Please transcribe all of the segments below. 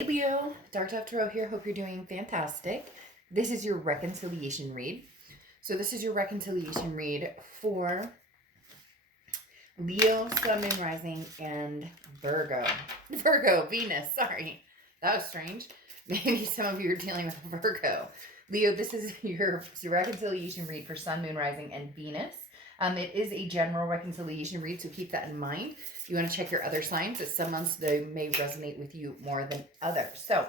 Hey Leo, Dark Dove Tarot here. Hope you're doing fantastic. This is your reconciliation read. So this is your reconciliation read for Leo, Sun, Moon, Rising, and Virgo. Venus, sorry. That was strange. Maybe some of you are dealing with Virgo. Leo, this is your reconciliation read for Sun, Moon, Rising, and Venus. It is a general reconciliation read, so keep that in mind. You want to check your other signs, as some months they may resonate with you more than others. So,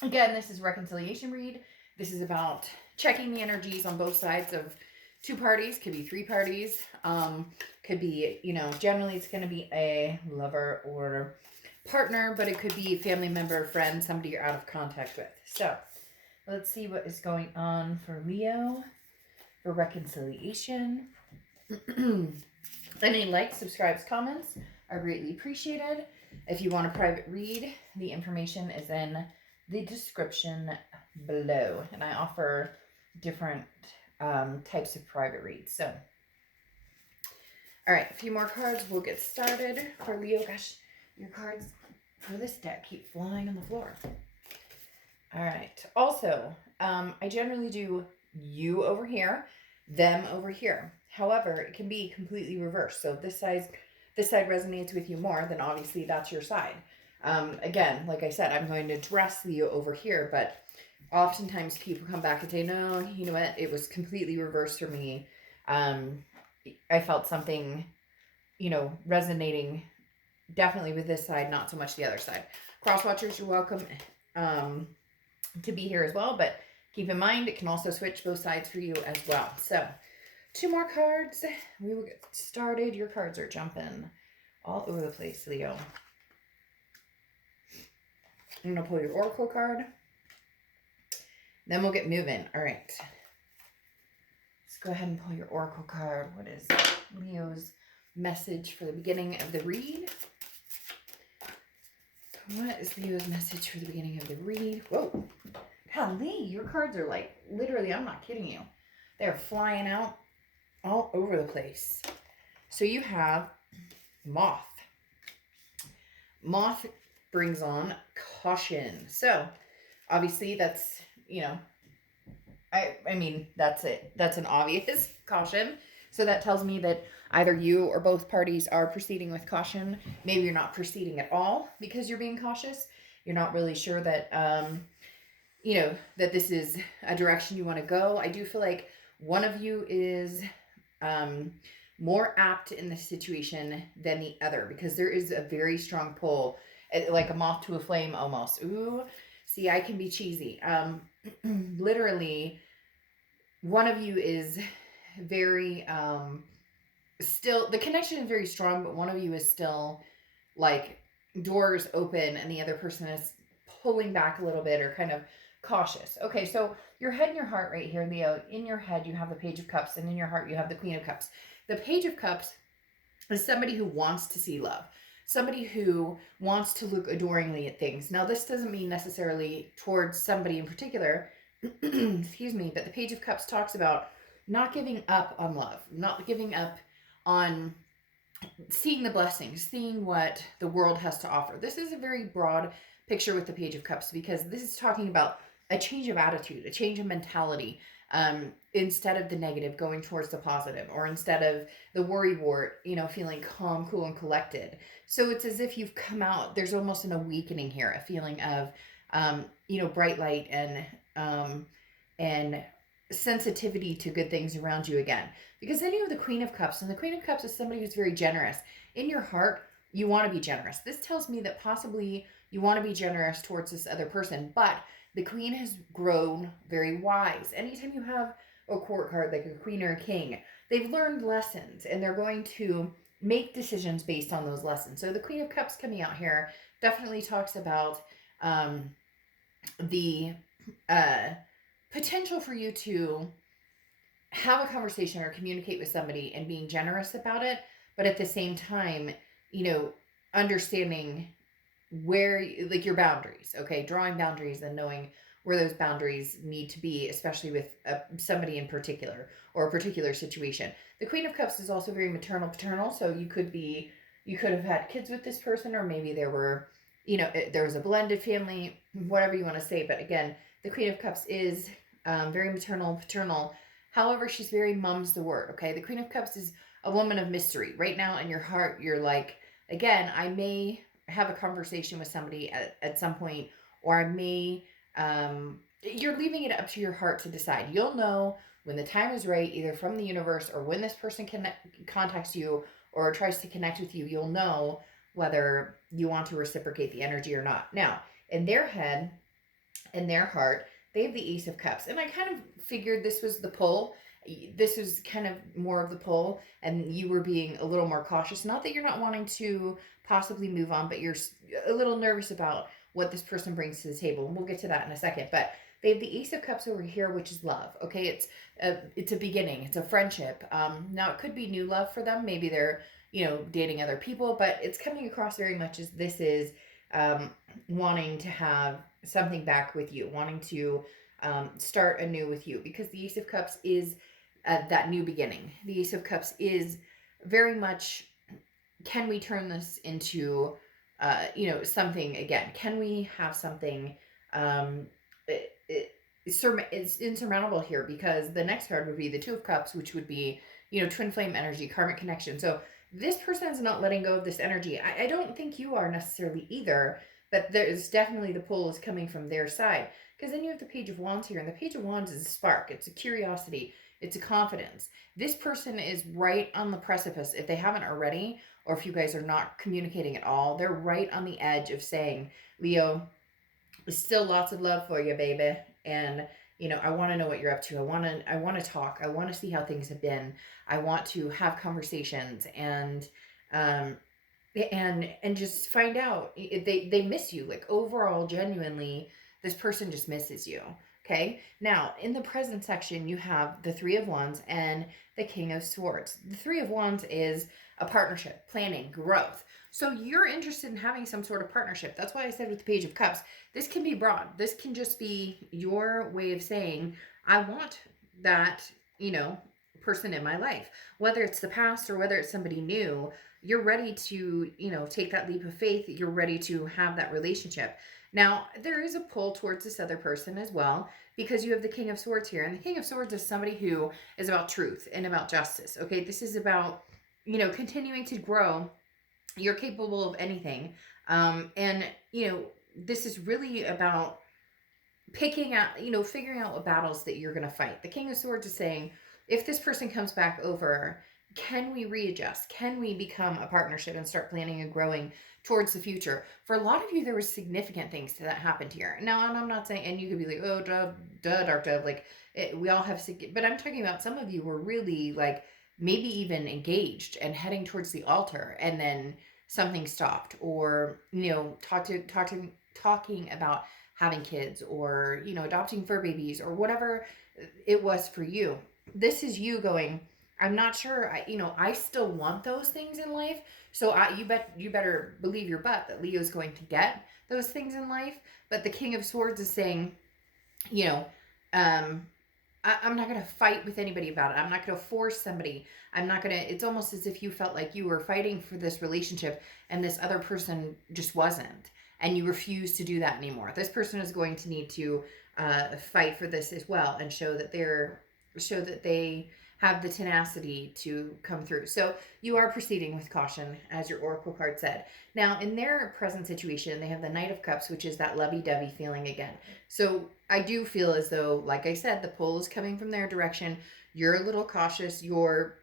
again, this is reconciliation read. This is about checking the energies on both sides of two parties. Could be three parties. Could be, generally it's going to be a lover or partner, but it could be a family member, friend, somebody you're out of contact with. So, let's see what is going on for Leo for reconciliation. Any likes, subscribes, comments are greatly appreciated. If you want a private read, the information is in the description below. And I offer different types of private reads. So, all right, a few more cards. We'll get started for Leo. Gosh, your cards for this deck keep flying on the floor. All right. Also, I generally do you over here, them over here. However, it can be completely reversed. So if this side resonates with you more, then obviously that's your side. Again, like I said, I'm going to address Leo over here, but oftentimes people come back and say, no, you know what? It was completely reversed for me. I felt something, resonating definitely with this side, not so much the other side. Cross watchers, you're welcome to be here as well, but keep in mind, it can also switch both sides for you as well. So, two more cards. We will get started. Your cards are jumping all over the place, Leo. I'm going to pull your Oracle card. Then we'll get moving. All right. Let's go ahead and pull your Oracle card. What is Leo's message for the beginning of the read? What is Leo's message for the beginning of the read? Whoa. Golly, your cards are like, literally, I'm not kidding you. They're flying out all over the place. So you have Moth. Moth brings on caution. So obviously that's, I mean, that's it. That's an obvious caution. So that tells me that either you or both parties are proceeding with caution. Maybe you're not proceeding at all because you're being cautious. You're not really sure that, that this is a direction you want to go. I do feel like one of you is more apt in this situation than the other, because there is a very strong pull, like a moth to a flame almost. Ooh, see, I can be cheesy. Literally, one of you is very, still, the connection is very strong, but one of you is still like doors open and the other person is pulling back a little bit or kind of cautious. Okay, so your head and your heart right here, Leo. In your head, you have the Page of Cups, and in your heart, you have the Queen of Cups. The Page of Cups is somebody who wants to see love, somebody who wants to look adoringly at things. Now, this doesn't mean necessarily towards somebody in particular, excuse me, but the Page of Cups talks about not giving up on love, not giving up on seeing the blessings, seeing what the world has to offer. This is a very broad picture with the Page of Cups, because this is talking about a change of attitude, a change of mentality. Instead of the negative, going towards the positive, or instead of the worry wart, feeling calm, cool, and collected. So it's as if you've come out, there's almost an awakening here, a feeling of, bright light and sensitivity to good things around you again. Because then you have the Queen of Cups, and the Queen of Cups is somebody who's very generous. In your heart, you want to be generous. This tells me that possibly you want to be generous towards this other person, but the Queen has grown very wise. Anytime you have a court card like a Queen or a King, they've learned lessons, and they're going to make decisions based on those lessons. So the Queen of Cups coming out here definitely talks about the potential for you to have a conversation or communicate with somebody and being generous about it, but at the same time, understanding where, like, your boundaries, okay? Drawing boundaries and knowing where those boundaries need to be, especially with somebody in particular or a particular situation. The Queen of Cups is also very maternal, paternal, so you could have had kids with this person, or maybe there were, there was a blended family, whatever you want to say. But again, the Queen of Cups is very maternal, paternal. However, she's very mum's the word, okay? The Queen of Cups is a woman of mystery. Right now in your heart, you're like, again, I may have a conversation with somebody at some point, or I may, you're leaving it up to your heart to decide. You'll know when the time is right, either from the universe or when this person contacts you or tries to connect with you, you'll know whether you want to reciprocate the energy or not. Now, in their head, in their heart, they have the Ace of Cups. And I kind of figured this was the pull. This was kind of more of the pull, and you were being a little more cautious. Not that you're not wanting to possibly move on, but you're a little nervous about what this person brings to the table. And we'll get to that in a second. But they have the Ace of Cups over here, which is love. Okay, it's a beginning. It's a friendship. Now it could be new love for them. Maybe they're dating other people, but it's coming across very much as this is wanting to have something back with you, wanting to start anew with you, because the Ace of Cups is that new beginning. The Ace of Cups is very much, can we turn this into something again? Can we have something it's insurmountable here, because the next card would be the Two of Cups, which would be twin flame energy, karmic connection. So this person is not letting go of this energy. I don't think you are necessarily either, but there's definitely the pull is coming from their side. Because then you have the Page of Wands here, and the Page of Wands is a spark. It's a curiosity. It's a confidence. This person is right on the precipice, if they haven't already, or if you guys are not communicating at all, they're right on the edge of saying, Leo, still lots of love for you, baby. And I want to know what you're up to. I want to talk. I want to see how things have been. I want to have conversations and just find out if they miss you. Like, overall, genuinely, this person just misses you. Okay. Now, in the present section, you have the Three of Wands and the King of Swords. The Three of Wands is a partnership, planning, growth. So you're interested in having some sort of partnership. That's why I said with the Page of Cups, this can be broad. This can just be your way of saying, I want that, person in my life. Whether it's the past or whether it's somebody new, you're ready to, take that leap of faith. You're ready to have that relationship. Now, there is a pull towards this other person as well, because you have the King of Swords here. And the King of Swords is somebody who is about truth and about justice. Okay, this is about, continuing to grow. You're capable of anything. And, this is really about picking out, figuring out what battles that you're going to fight. The King of Swords is saying, if this person comes back over, can we readjust? Can we become a partnership and start planning and growing towards the future? For a lot of you, there was significant things that happened here. Now, and I'm not saying, and you could be like, oh, duh, Dark Dove, like, we all have, but I'm talking about some of you were really, like, maybe even engaged and heading towards the altar, and then something stopped, or, talking about having kids, or, adopting fur babies, or whatever it was for you. This is you going, I'm not sure. I still want those things in life. So you better believe your butt that Leo's going to get those things in life. But the King of Swords is saying, I'm not going to fight with anybody about it. I'm not going to force somebody. It's almost as if you felt like you were fighting for this relationship and this other person just wasn't. And you refuse to do that anymore. This person is going to need to fight for this as well, and show that they have the tenacity to come through. So you are proceeding with caution, as your Oracle card said. Now, in their present situation, they have the Knight of Cups, which is that lovey-dovey feeling again. So I do feel as though, like I said, the pull is coming from their direction. You're a little cautious. You're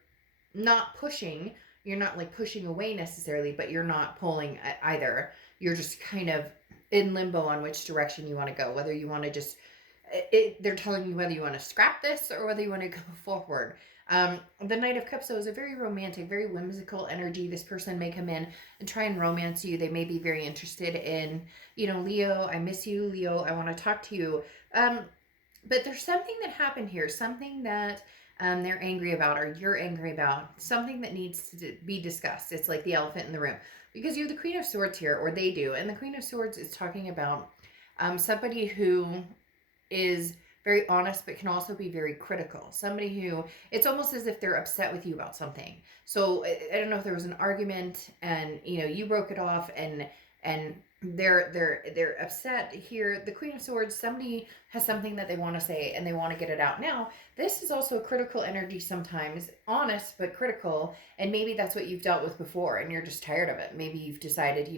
not pushing. You're not like pushing away necessarily, but you're not pulling either. You're just kind of in limbo on which direction you want to go, whether you want to just they're telling you whether you want to scrap this or whether you want to go forward. The Knight of Cups, though, is a very romantic, very whimsical energy. This person may come in and try and romance you. They may be very interested in, Leo, I miss you. Leo, I want to talk to you. But there's something that happened here, something that they're angry about, or you're angry about, something that needs to be discussed. It's like the elephant in the room, because you have the Queen of Swords here, or they do. And the Queen of Swords is talking about somebody who is very honest, but can also be very critical. Somebody who, it's almost as if they're upset with you about something. So I don't know if there was an argument and, you broke it off, and they're upset here. The Queen of Swords, somebody has something that they want to say and they want to get it out now. This is also critical energy, sometimes honest but critical, and maybe that's what you've dealt with before and you're just tired of it. Maybe you've decided,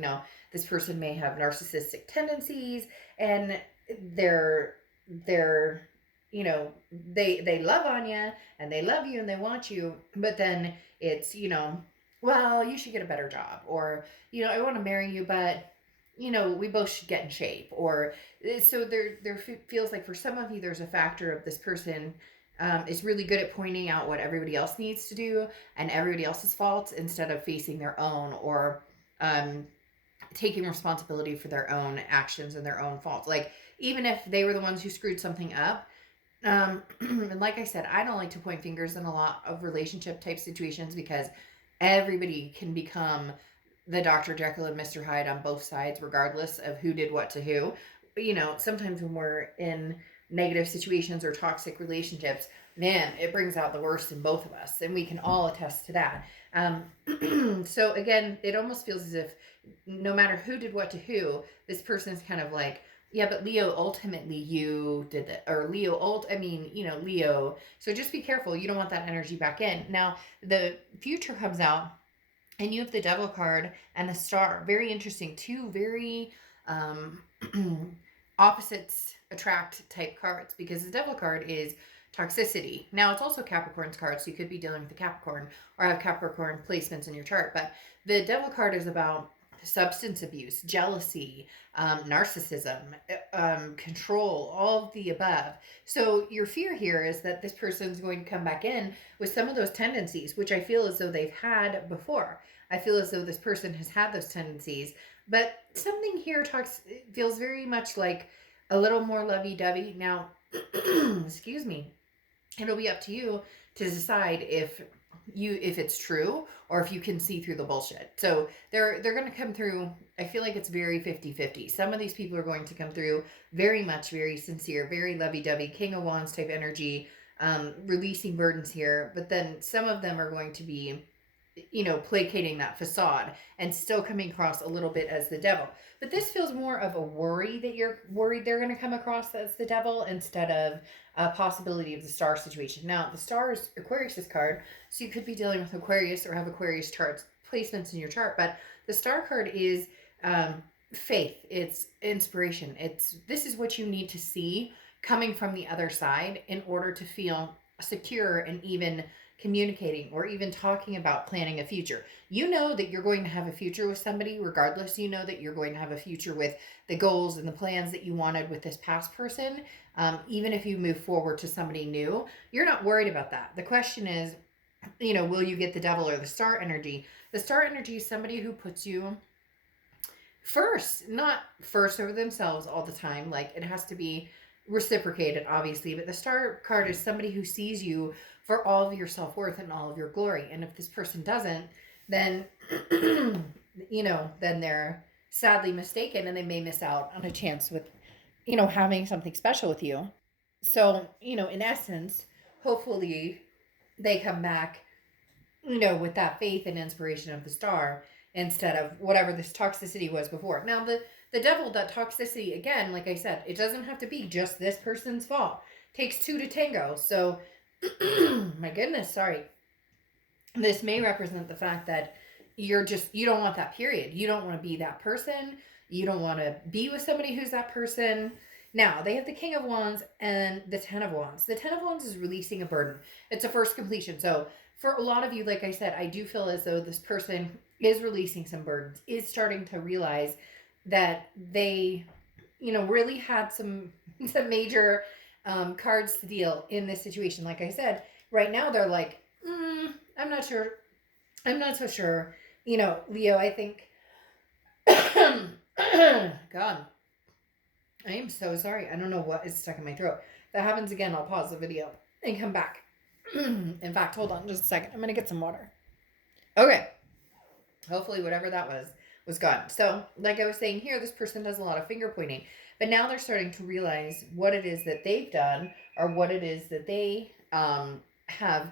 this person may have narcissistic tendencies, and they're they're they love on you and they love you and they want you, but then it's, well, you should get a better job, or I want to marry you, but we both should get in shape. Or so there feels like for some of you there's a factor of this person is really good at pointing out what everybody else needs to do and everybody else's faults, instead of facing their own, or um, taking responsibility for their own actions and their own faults. Like, even if they were the ones who screwed something up, and like I said, I don't like to point fingers in a lot of relationship type situations, because everybody can become the Dr. Jekyll and Mr. Hyde on both sides, regardless of who did what to who. But sometimes when we're in negative situations or toxic relationships, man, it brings out the worst in both of us, and we can all attest to that. So again, it almost feels as if no matter who did what to who, this person's kind of like, yeah, but Leo, ultimately you did that. Or Leo. So just be careful. You don't want that energy back in. Now, the future comes out, and you have the Devil card and the Star. Very interesting. Two very opposites attract type cards, because the Devil card is toxicity. Now, it's also Capricorn's card, so you could be dealing with the Capricorn or have Capricorn placements in your chart. But the Devil card is about substance abuse, jealousy, narcissism, control, all of the above. So your fear here is that this person's going to come back in with some of those tendencies, which I feel as though they've had before. I feel as though this person has had those tendencies, but something here feels very much like a little more lovey-dovey. Now, excuse me, it'll be up to you to decide if it's true, or if you can see through the bullshit. So they're going to come through. I feel like it's very 50-50. Some of these people are going to come through very much, very sincere, very lovey-dovey, King of Wands type energy, releasing burdens here. But then some of them are going to be, placating that facade and still coming across a little bit as the devil. But this feels more of a worry, that you're worried they're going to come across as the devil, instead of a possibility of the Star situation. Now, the Star is Aquarius's card, so you could be dealing with Aquarius or have Aquarius charts placements in your chart. But the Star card is faith. It's inspiration. This is what you need to see coming from the other side in order to feel secure and even communicating or even talking about planning a future. You know that you're going to have a future with somebody regardless. You know that you're going to have a future with the goals and the plans that you wanted with this past person. Even if you move forward to somebody new, you're not worried about that. The question is, will you get the devil or the star energy? The star energy is somebody who puts you first, not first over themselves all the time. Like, it has to be reciprocated, obviously, but the Star card is somebody who sees you for all of your self-worth and all of your glory. And if this person doesn't, then then they're sadly mistaken, and they may miss out on a chance with having something special with you. So in essence, hopefully they come back with that faith and inspiration of the Star, instead of whatever this toxicity was before. Now, the devil, that toxicity, again, like I said, it doesn't have to be just this person's fault. It takes two to tango. So, my goodness, sorry. This may represent the fact that you don't want that, period. You don't want to be that person. You don't want to be with somebody who's that person. Now, they have the King of Wands and the Ten of Wands. The Ten of Wands is releasing a burden. It's a first completion. So, for a lot of you, like I said, I do feel as though this person is releasing some burdens, is starting to realize that they, really had some some cards to deal in this situation. Like I said, right now they're like, I'm not sure. I'm not so sure. Leo, I think, God, I am so sorry. I don't know what is stuck in my throat. If that happens again, I'll pause the video and come back. In fact, hold on just a second. I'm going to get some water. Okay. Hopefully whatever that was gone. So, like I was saying here, this person does a lot of finger pointing. But now they're starting to realize what it is that they've done, or what it is that they have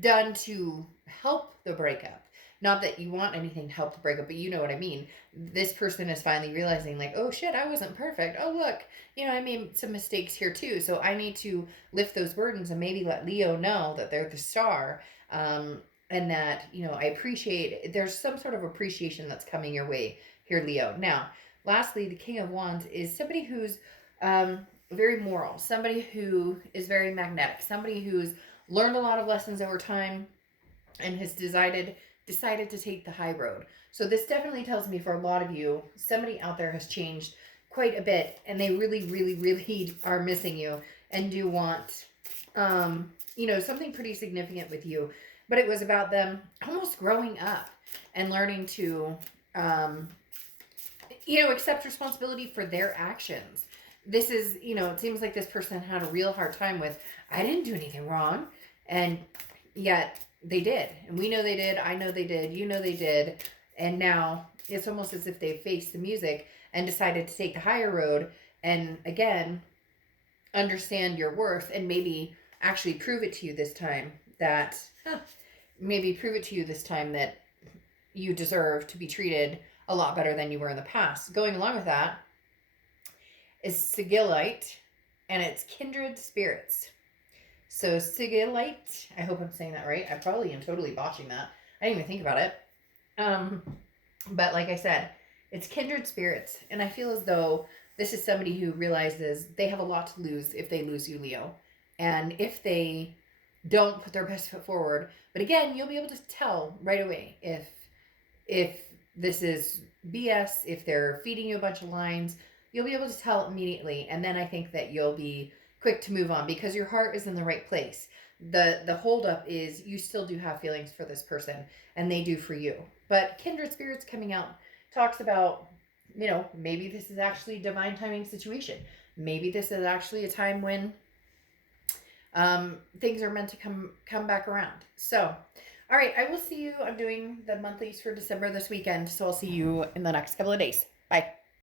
done to help the breakup. Not that you want anything to help the breakup, but you know what I mean. This person is finally realizing, like, oh shit, I wasn't perfect. Oh, look, I made some mistakes here too. So I need to lift those burdens and maybe let Leo know that they're the star. And that, I appreciate, there's some sort of appreciation that's coming your way here, Leo. Now, lastly, the King of Wands is somebody who's very moral, somebody who is very magnetic, somebody who's learned a lot of lessons over time and has decided to take the high road. So this definitely tells me for a lot of you, somebody out there has changed quite a bit, and they really, really, really are missing you and do want, something pretty significant with you. But it was about them almost growing up and learning to, accept responsibility for their actions. This is, it seems like this person had a real hard time with, I didn't do anything wrong. And yet they did. And we know they did. I know they did. You know they did. And now it's almost as if they faced the music and decided to take the higher road and, again, understand your worth and maybe actually prove it to you this time that, you deserve to be treated a lot better than you were in the past. Going along with that is Sigillite, and it's kindred spirits. So Sigillite, I hope I'm saying that right. I probably am totally botching that. I didn't even think about it. But like I said, it's kindred spirits. And I feel as though this is somebody who realizes they have a lot to lose if they lose you, Leo. And if they don't put their best foot forward. But again, you'll be able to tell right away if this is BS, if they're feeding you a bunch of lines, you'll be able to tell immediately. And then I think that you'll be quick to move on because your heart is in the right place. The holdup is you still do have feelings for this person and they do for you. But kindred spirits coming out talks about, maybe this is actually a divine timing situation. Maybe this is actually a time when things are meant to come back around. So, all right, I will see you. I'm doing the monthlies for December this weekend, so I'll see you in the next couple of days. Bye.